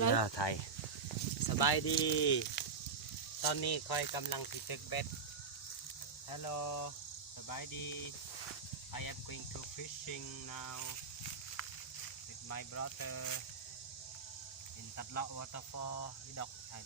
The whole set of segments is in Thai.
เลยไทยสบายดีตอนนี้คอยกำลังที่ตึกเบ็ด Hello สบายดี I am going to fishing now with my brother in Tatlak waterfall วิดอกไทย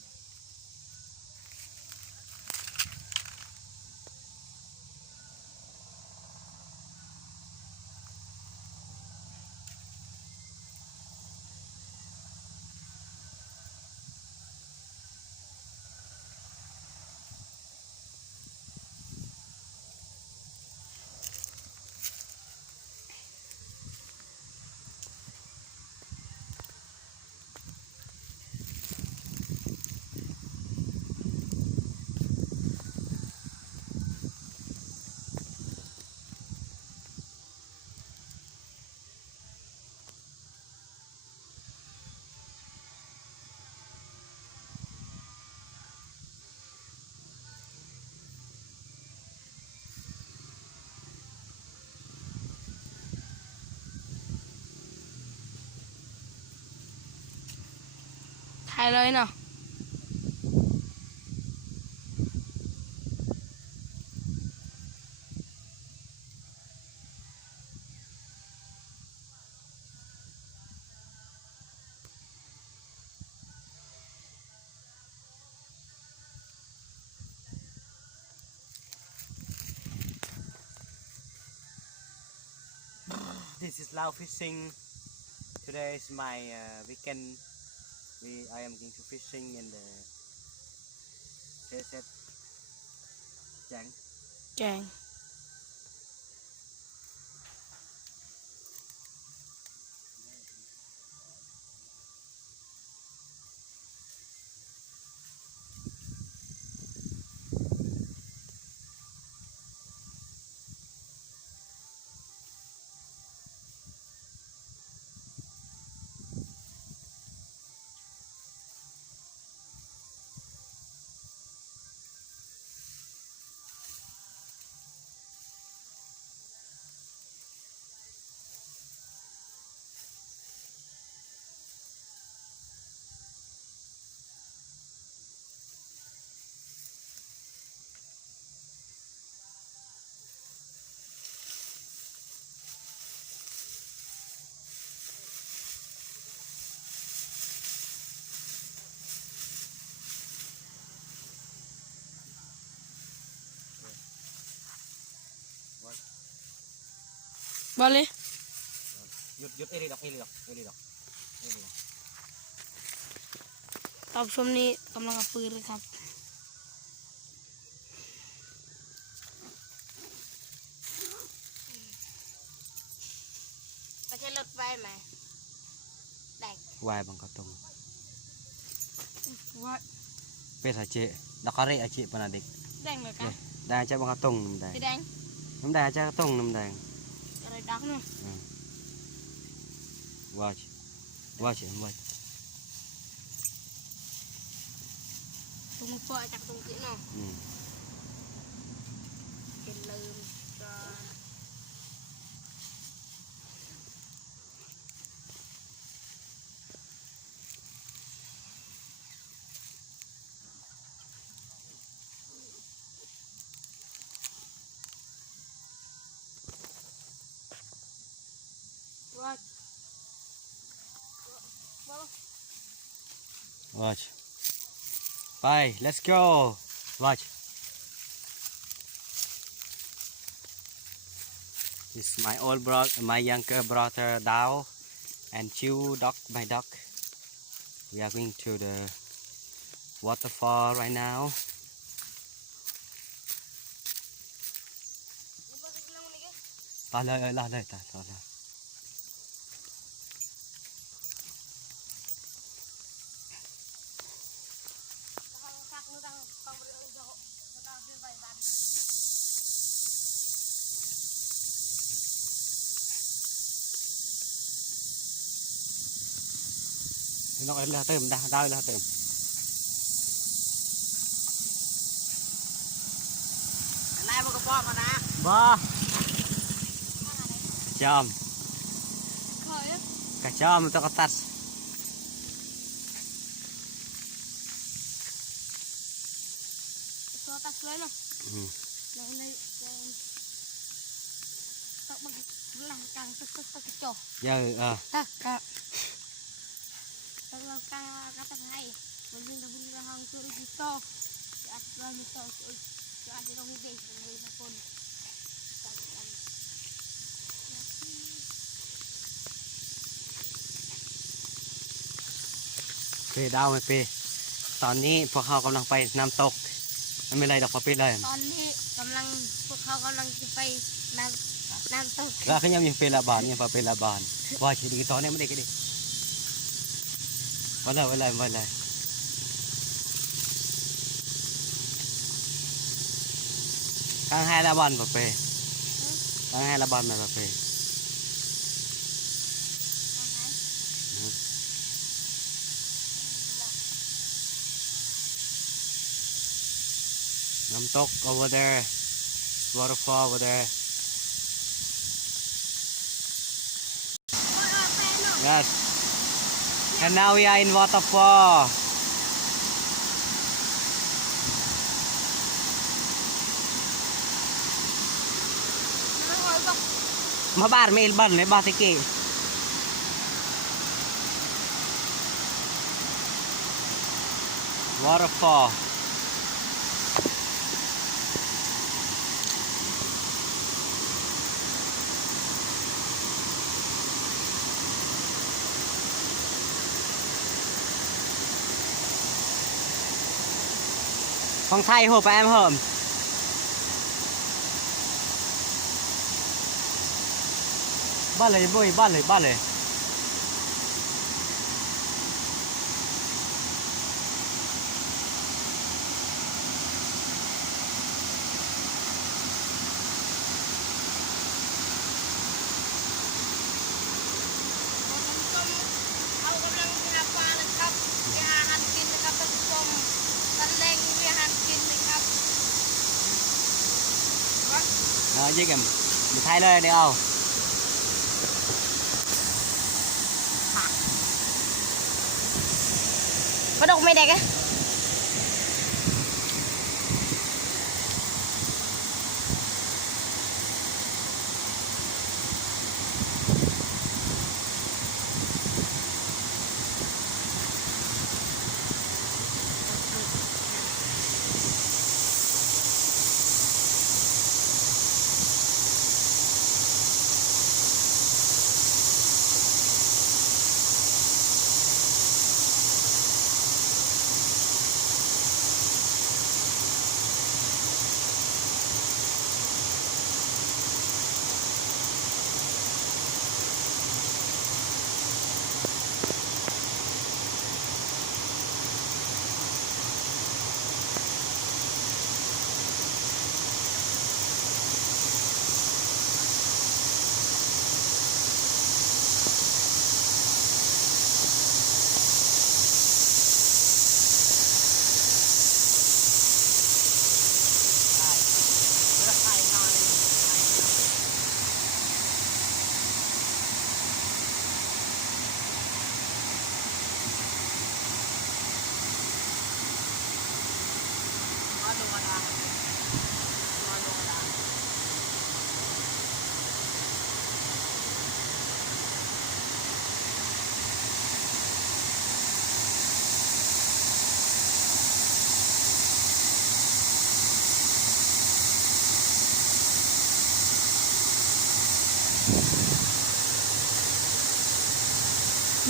ถ่ายเลยเนาะThis is Lao fishing. Today is my weekend. I am going to fishing in the KZ Chang. แกงบอลเลย หยุดเอริดอกตอบชมนี้กำลังเอาปืนเลยครับไม่ใช่รถไฟไหมแดก วายบังกะตง ว่า เป็ดอาเจดอกกระเรอาเจปนาเด็ก แดงเลยกัน ได้อาเจบังกะตงน้ำแดง สีแดง น้ำแดงอาเจตงน้ำแดง อะไรดักเนาะ watch ตุ้งปล่อยจากตุ้งที่เนาะเป็นลืมก่อน watch ไป let's go watch this is my old brother my younger brother Dao and Chu dog my dog we are going to the waterfall right now ต่อเลยต่อเลย nó là tôm đau là tôm nay một cái bò mà nè bò chôm cả chôm tao có tắt ตัวตักเลยเนาะ เลยตักบังหลังกลางตักจ่อ เยอะตักกะตักหลังกลางตักให้มันวิ่งตะบุญกระหังตัวอีกต่อจะอัดเราไม่ต่อจะอัดเราไม่เด็กเลยนะคนตักกัน เปดาวไหมเปตอนนี้พวกเขากำลังไปน้ำตกไม่เป็นไรดอกพอเปเลย ตอนนี้พวกเขากำลังจะไปน้ำตก แล้วเขายังมีเปลาบานเนี่ยพอเปลาบานว่าชีดีตอนนี้ไม่ได้กันดิวันเลยข้างให้ละบานพอเปข้างให้ละบานไหมพอเปน้ำตก over there waterfall over there yes and now we are in waterfall มาบ้านเมลเบิร์นเลยบาติเก waterfall ของไทยหัวไปแอมเหิมบ้านเลยบุ้ยบ้านเลยเอากำลังไปหาปลาเลยครับไปหาอาหารกินนะครับท่านผู้ชมตันแรงไปหาอาหารกินเลยครับ ยี่กันมีไทยเลยเดี๋ยวเอา ปลาดกไม่ได้แก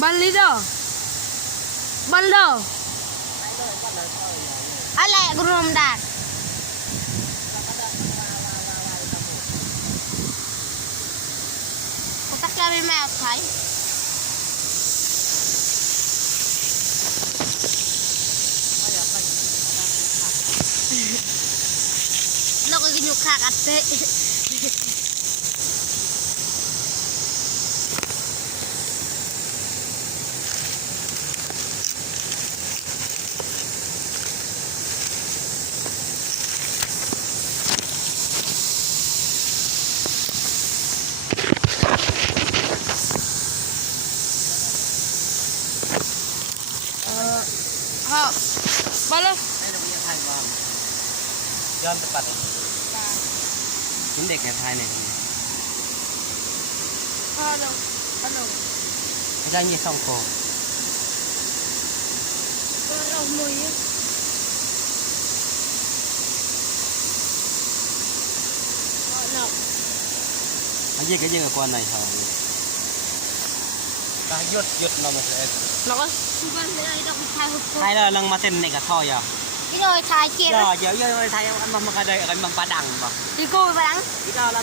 บันลิโดบันโดอะไรกรุมดักตักจะมีแมวไทยเราก็กินอยู่ข้างอัดเตะ ไปเลย ให้เราเรียกไทยว่า John tepat. Và Ini dek ya này. hello, hello. Jangan ye song ko. Hello mùi á. Hello. Anh ye cái gì ở quan này hả? Ta yut nó mà sẽ. Nó có xung quanh đây đâu có thay hụt. Thay là lăng mà tên này cả thôi à. Cái rồi thay kia. Rồi, giờ thay ăn mà cái đây ăn bằng phá đằng mà. Đi cô và đắng. Cái đó là